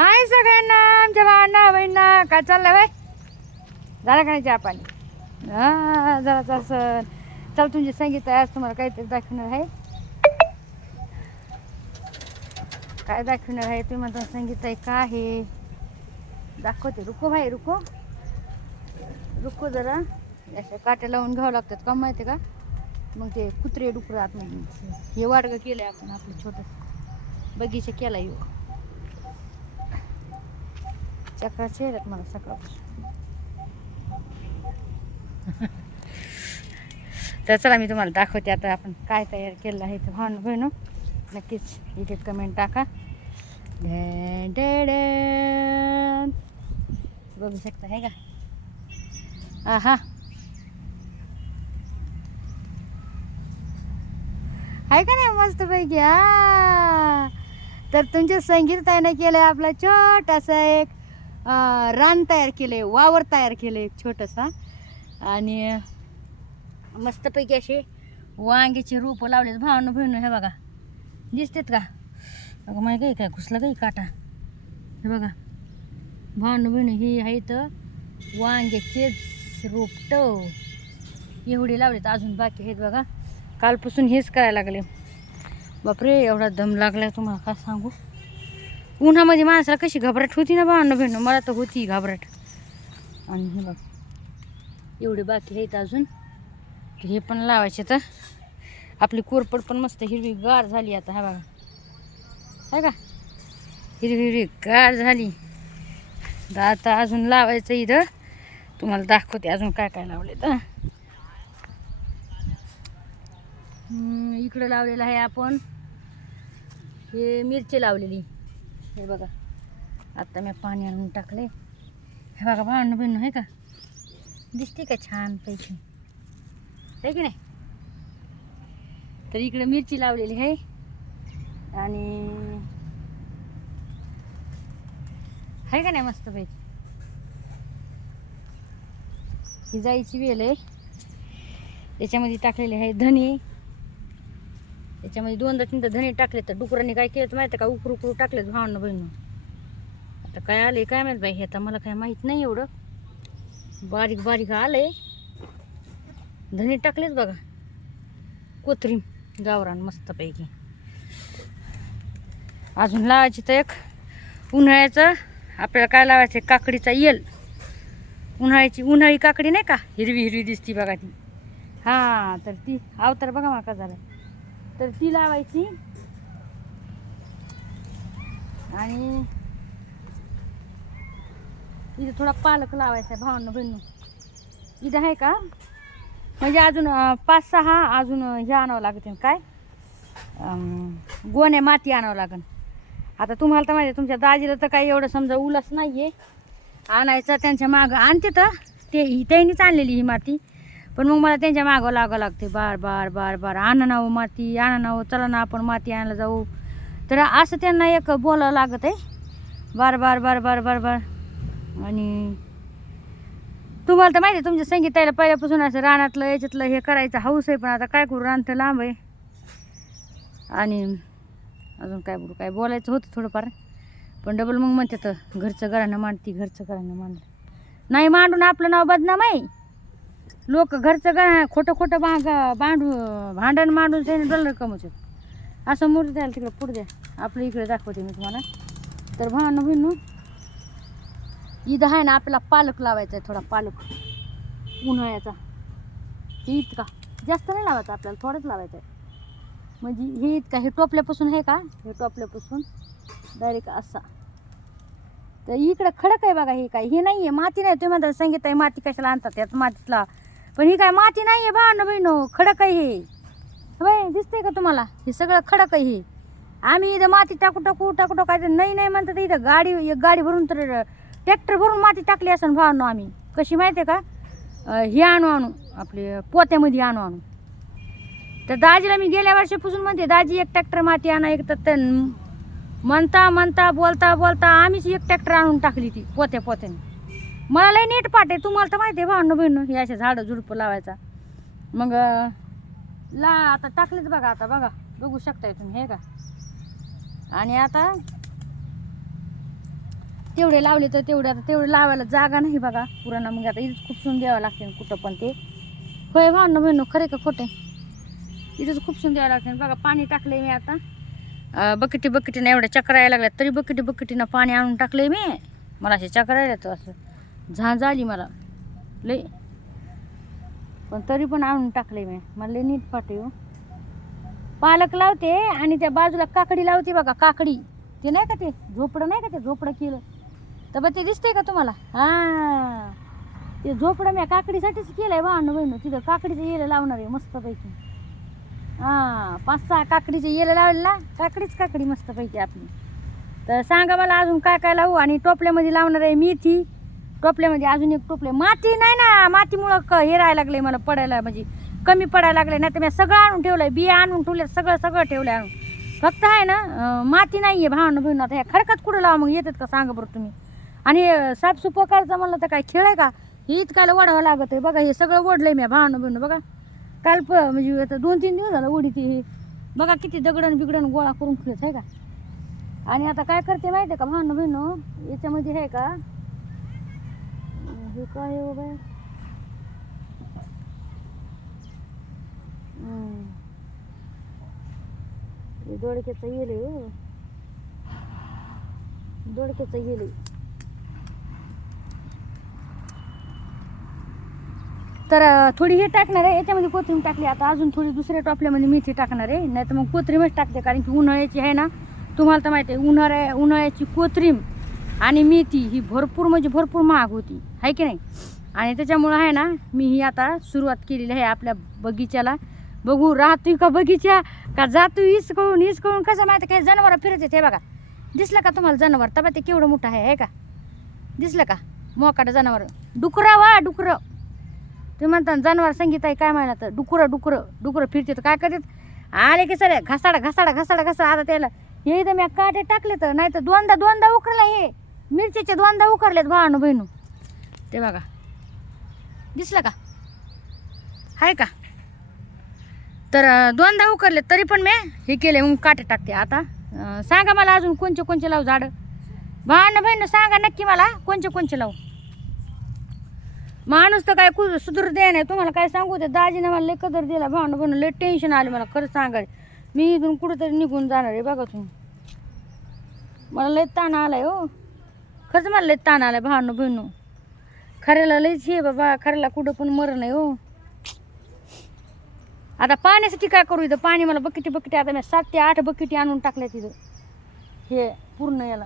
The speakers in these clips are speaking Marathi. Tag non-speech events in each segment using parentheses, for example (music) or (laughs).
हाय सगळ्यांना आमच्या भावांना बहिणींना काय चाललंय बाय झालं का नाही चहा पाणी? हां जरा सण चल तुमची संगीत आहे आज तुम्हाला काहीतरी दाखवणार आहे. काय दाखवणार आहे? तुम्ही म्हणता संगीत आहे का आहे? दाखवते रुको भाई रुको. रुको जरा. अशा काट्या लावून घ्यावं लागतात का माहिती का? मग ते कुत्रे डुकरं आतमध्ये म्हणजे. हे वाडगं आहे आपण आपलं छोटं बगीचा केला येऊ चक्राचे येतात मला सकाळपासून. (laughs) तर चला मी तुम्हाला दाखवते आता आपण काय तयार केलं आहे तर भावना बहिणू नक्कीच इथे कमेंट टाका. भे डे डे बघू शकता आहे का? आहा. आहे का नाही मस्त पैकी हा तर तुमच्या संगीत ताईनं केलंय आपला छोटासा एक रान तयार केले वावर तयार केले एक छोटंसा. आणि मस्तपैकी असे वांग्याची रोपं लावलेत. भावनं बहिणं हे बघा. दिसतेत का? बघा माहिती काही काय घुसला काही काटा? हे बघा. भावनं बहिणं ही आहे तर वांग्याचेच रोपट. एवढे लावलेत अजून बाकी आहेत बघा. कालपासून हेच करायला लागले. बापरे एवढा दम लागला तुम्हाला काय सांगू? उन्हामध्ये माणसाला कशी घबराट होती ना भावनं भेण मला तर होती घबराट. आणि हे बघ एवढे बाकी आहेत अजून. हे पण लावायचे तर. आपली कोरपड पण मस्त हिरवी गार झाली आता हा बघा. आहे का? हिरवी हिरवी गार झाली. तर आता अजून लावायचं इथं. तुम्हाला दाखवते अजून काय काय लावले तर इकडं लावलेलं आहे आपण. हे मिरची लावलेली. हे बघा. आत्ता मी पाणी आणून टाकले. हे बघा भांडणं बिणं आहे का? दिसते का छान पैकी? आहे की नाही? तर इकडे मिरची लावलेली आहे. आणि आहे का नाही मस्त पैकी? ही जायची वेल आहे. याच्यामध्ये टाकलेले आहे धने त्याच्यामध्ये दोनदा तीनदा धने टाकले तर डुकरांनी काय केलं माहीत माहिती का? उकरू उकरू टाकलेत भावनं बहिणं आता काय आले काय माहीत बाई हे आता मला काय माहीत नाही एवढं. बारीक बारीक आले धने टाकलेत बघा. कोथरीम गावरान मस्तपैकी. अजून लावायची तर एक उन्हाळ्याचं आपल्याला काय लावायचं? आहे? काकडीचा येल. उन्हाळ्याची उन्हाळी काकडी नाही का? हिरवी हिरवी दिसती बघा ती. हां तर ती अवतार बघा माका झाला. तर ती लावायची. आणि इथे थोडा पालक लावायचा आहे भावांना बहिणू इथं आहे का? म्हणजे अजून पाच सहा अजून हे आणावं लागतील. काय? गोण्या माती आणावं लागेल. आता तुम्हाला तर माहिती तुमच्या दाजीला तर काही एवढं समजा उलस नाही आहे आणायचं त्यांच्या मागं आणते तर ते ही त्यांनीच आणलेली ही माती. पण मग मला त्यांच्या मागं लागावं लागते बार बार बार बार. आणा हो माती आणा हो चला ना आपण माती आणायला जाऊ. तर असं त्यांना एक बोलावं लागत आहे. बार बार बार बार बार बार. आणि तुम्हाला तर माहिती आहे तुमच्या संगीताला पहिल्यापासून असं रानातलं याच्यातलं हे करायचं हाऊस आहे पण आता काय करू रान तर लांब आहे. आणि अजून काय बोलू काय बोलायचं होतं थोडंफार. पण डबल मग म्हणते तर घरचं घरानं मांडती घरचं घरानं मांडलं नाही मांडून आपलं नाव बदनाम आहे. लोक घरचं घरा खोटं खोटं बाग बांडू भांडण मांडून त्याने डॉलर कमवतात असं मूर्ती द्यायला तिकडं पुढे द्या. आपलं इकडे दाखवते मी तुम्हाला. तर भावना बहिणू ईद आहे ना आपल्याला पालक लावायचा आहे थोडा पालक. उन्हाळ्याचा. हे इतका. जास्त नाही लावायचा आपल्याला थोडंच लावायचं आहे. म्हणजे हे इतका हे टोपल्यापासून आहे का? हे टोपल्यापासून डायरेक्ट असा. तर इकडं खडक आहे बघा हे काय. हे नाही आहे माती नाही. तुम्ही म्हणता सांगितलं आहे माती कशाला आणतात? यात मातीतला पण ही काय माती नाही आहे भावना बहिणो खडक आहे हे बाई दिसतंय का तुम्हाला? हे सगळं खडक आहे हे आम्ही इथं माती टाकू टाकू टाकू टाकू काय नाही नाही म्हणतात इथं गाडी एक गाडी भरून तर ट्रॅक्टर भरून माती टाकली असं भावनो आम्ही. कशी माहिती आहे का हे आणू आणू आपले पोत्यामध्ये आणू आणू. तर दाजीला मी गेल्या वर्षीपासून म्हणते दाजी एक ट्रॅक्टर माती आणा एक तर म्हणता म्हणता बोलता बोलता आम्हीच एक ट्रॅक्टर आणून टाकली ती पोत्या पोत्याने. मला लय नीट पाठ आहे. तुम्हाला तर माहिती आहे भावनं बिंडू हे असे झाडं झुडपं लावायचा. मग ला आता टाकलेच बघा आता बघा. बघू शकताय तुम्ही हे का? आणि आता तेवढे लावले तर तेवढे आता तेवढे लावायला जागा नाही बघा. पुराणा मग आता इथंच खूपसून द्यावं लागते कुठं पण ते. होय भावनं बिंडू खरे का खोटे इथंच खूपसून द्यावं लागते. बघा पाणी टाकले मी आता. बकेटी बकेटीनं एवढ्या चक्रा यायला लागल्या तरी बकेटी बकेटीनं पाणी आणून टाकलंय मी. मला असे चक्र येतो असं. झांज आली मला. लय पण तरी पण आणून टाकले मी. मला लय नीट पाटे हो. पालक लावते आणि त्या बाजूला काकडी लावते बघा काकडी. ते नाही का ते झोपडं नाही का ते झोपडं केलं? तर बघ ते दिसतंय का तुम्हाला? हा. ते झोपडं मी काकडीसाठीच केलं आहे भावनं बहिणू तिथं काकडीचं येलं लावणार आहे मस्तपैकी. हां पाच सहा काकडीचे येलं लावले ना काकडीच काकडी मस्तपैकी आपली. तर सांगा मला अजून काय काय लावू आणि टोपल्यामध्ये लावणार आहे मेथी टोपल्यामध्ये अजून एक टोपले. माती नाही ना मातीमुळं क हे राहायला लागले मला पडायला म्हणजे कमी पडायला लागले नाही तर मी सगळं आणून ठेवलंय बिया आणून ठेवले सगळं सगळं ठेवलंय आणून. फक्त आहे ना माती नाही आहे भावनं बहिणं आता ह्या खडकात कुठं लावा मग? येतात का? सांगा बरं तुम्ही. आणि अं, करायचं म्हणलं तर काय खेळ आहे का? हे इतकायला ओढावं लागत आहे बघा हे सगळं ओढलंय मी भावनं भिवणं बघा. काल प म्हणजे आता दोन तीन दिवस झालं ओढी ती हे. बघा किती दगडण बिगडण गोळा करून खेळत आहे का? आणि आता काय करते माहिती आहे का भावनं बहिणं याच्यामध्ये आहे का हे काय हो बाबा? दोडक्याचं येल हो. दोडक्याचं येल तर थोडी हे टाकणार आहे याच्यामध्ये कोथिंबीर टाकली आता अजून थोडी दुसऱ्या टोपल्यामध्ये मेथी टाकणार आहे नाही तर मग कोथिंबीरच टाकते कारण की उन्हाळ्याची आहे ना तुम्हाला तर माहिती आहे उन्हाळ्या उन्हाळ्याची कोथिंब आणि मेथी ही भरपूर म्हणजे भरपूर महाग होती. आहे की नाही? आणि त्याच्यामुळं आहे ना मी ही आता सुरुवात केलेली आहे आपल्या बगीच्याला. बघू राहतोय का बगीचा? का जातो इसकळून कळून कळून कसं माहिती काय जनावर फिरत येते बघा. दिसलं का तुम्हाला जनावर? तबा ते केवढं मोठं आहे आहे का? दिसलं का? मोकाडं जनावर. डुकरं वा डुकरं. तुम्ही म्हणता जनावर संगीत आहे काय म्हणलं तर? डुकरं डुकरं. डुकरं फिरते तर काय करतात? आले की सर घसाडा घसाडा घसाडा घसाडा. आता त्याला हे तर मी काटे टाकले तर नाही तर दोनदा दोनदा उकरला हे. मिरचीचे दोनदा उकरलेत भावानं बहिणू ते बघा. दिसलं का? आहे का? तर दोनदा उकरले तरी पण मी हे केले मग काटे टाकते. आता सांगा मला अजून कोणचे कोणचे लावू झाडं? भावानं बहिणं सांगा नक्की मला कोणचे कोणचे लावू? माणूस तर काय कु सुधर दे नाही. तुम्हाला काय सांगू ते? दाजीने मला लय कदर दिला भावनं बनून लय टेन्शन आलं मला. खरं सांगा मी इथून कुठंतरी निघून जाणार आहे बघा तुम्ही. मला लय ताण आलाय हो. खरंच मला लय ताण आलं भावनं बहिणू खऱ्याला लयच हे बाबा खऱ्याला कुठं पण मर नाही हो. आता पाण्यासाठी काय करू इथं? पाणी मला बकेटी बकेटी आता मी सात ते आठ बकेटी आणून टाकल्या तिथं. हे पूर्ण याला.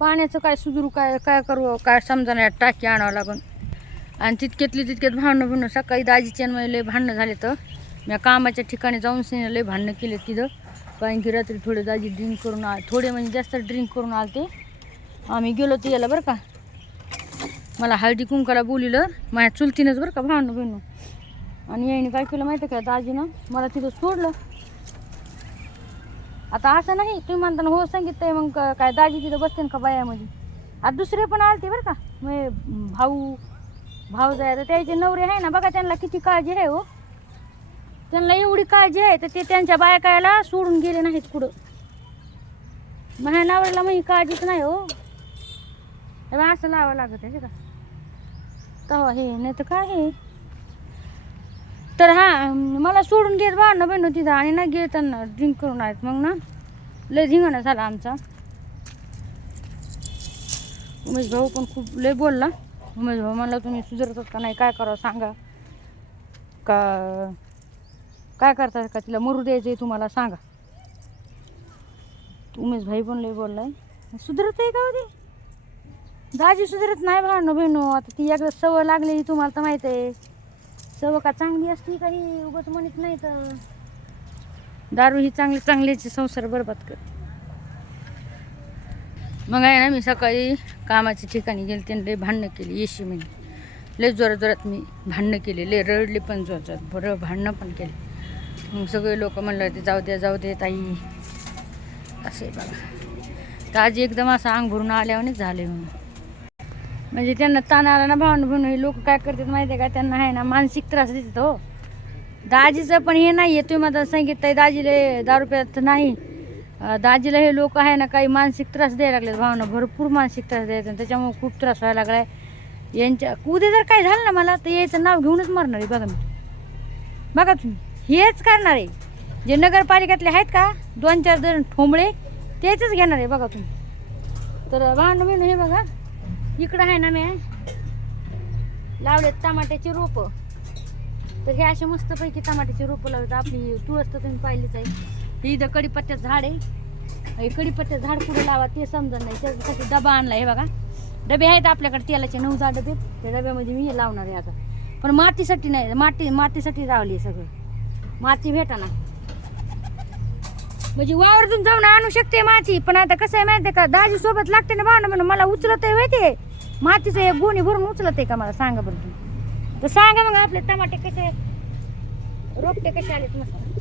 पाण्याचं काय सुधरू काय काय करू काय समजा नाही टाकी आणावं लागून. आणि तितक्यातली तितक्यात भांडणं बिणं सकाळी दाजीच्या आणि लय भांडणं झाले तर. मी कामाच्या ठिकाणी जाऊन सिने लय भांडणं केले तिथं. कारण की रात्री थोडे दाजी ड्रिंक करून आ थोडे म्हणजे जास्त ड्रिंक करून आलते. आम्ही गेलो तर याला बरं का. मला हळदी कुंकाला बोलिलं माझ्या चुलतीनंच बरं का भांडणं बहिणू. आणि याने काय केलं माहिती आहे का? दाजीनं मला तिथं सोडलं. आता असं नाही तुम्ही म्हणताना हो सांगितलंय मग काय दाजी तिथं बसते का बायामध्ये? आता दुसरे पण आलते बरं का. मग भाऊ भाऊ जाय तर त्याचे नवरे आहे ना बघा त्यांना किती काळजी आहे हो. त्यांना एवढी काळजी आहे तर ते त्यांच्या बायकायला सोडून गेले नाहीत कुठं. माझ्या नवऱ्याला मग काळजीच नाही हो. हे असं लावावं लागत आहे का तवा हे नाही तर काय हे? तर हा मला सोडून घेत भांडणं बहिण तिथं. आणि ना घेताना ड्रिंक करून आहेत मग ना. लय धिंगाणा झाला आमचा. उमेश भाऊ पण खूप लय बोलला. उमेश भाऊ म्हणला तुम्ही सुधारतात का नाही? काय करावं सांगा. का काय करतात का तिला? मरू द्यायचं आहे तुम्हाला सांगा. उमेश भाई पण लय बोललाय. सुधारत आहे का हो भाजी सुधारत नाही भांडणं बहिणू. आता ती एकदा सवय लागलेली तुम्हाला तर माहीत आहे. सवय का चांगली असती काही उगत म्हणत नाही तर. दारू ही चांगली चांगल्याचे संसार बरबाद करते. मग आहे ना मी सकाळी कामाच्या ठिकाणी गेले त्यांनी लय भांडणं केली. येशी म्हणे. लय जोरात जोरात मी भांडणं केले. लय रडले पण जोरात जोरात बरं भांडणं पण केले. मग सगळे लोक म्हणलं ते जाऊ द्या जाऊ दे ताई. असे बघा. तर आजी एकदम असं अंग भरून आल्यावानेच झाले म्हणून. म्हणजे त्यांना ताण आला ना भावना भावना हे लोक काय करतात माहिती आहे का? त्यांना आहे ना मानसिक त्रास देतात हो. दाजीचं पण हे नाही आहे तुम्ही मला सांगितलं दाजीला दारू प्यात नाही. दाजीला हे लोक आहे ना काही मानसिक त्रास द्यायला लागले भावना भरपूर मानसिक त्रास द्यायचा आणि त्याच्यामुळे खूप त्रास व्हायला लागलाय. यांच्या उद्या जर काय झालं ना मला तर याचं नाव घेऊनच मारणार आहे बघा मी. बघा तुम्ही हेच करणार आहे. जे नगरपालिकेतले आहेत का दोन चार जण ठोंबळे तेच घेणार आहे बघा तुम्ही. तर भावना मी हे बघा. इकडं आहे ना मी लावलेत टमाट्याची रोपं. तर हे असे मस्तपैकी टमाट्याची रोपं लावतात. आपली तुळस तर तुम्ही पाहिलीच आहे. ही इथं कडीपत्त्याचं झाड आहे. हे कडीपत्त्याचं झाड पुढे लावा ते समजत नाही. त्याच्यासाठी डबा आणला हे बघा. डबे आहेत आपल्याकडे तेलाचे नऊ दहा डबे त्या डब्यामध्ये मी हे लावणार आहे आता. पण मातीसाठी नाही माती मातीसाठी लावली आहे सगळं. माती भेटा ना. म्हणजे वावरतून जाऊन आणू शकते माती पण आता कसं आहे माहिती आहे का दाजी सोबत लागते ना भावना म्हणून मला उचलत आहे माहिती मातीचं एक गोणी भरून उचलत आहे का मला सांगा बरं तुम्ही. तर सांगा मग आपले टमाटे कसे रोपटे कसे आलेत मस्त.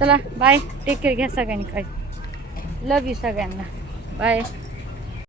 चला बाय. टेक केअर घ्या सगळ्यांनी काय लव यू सगळ्यांना. बाय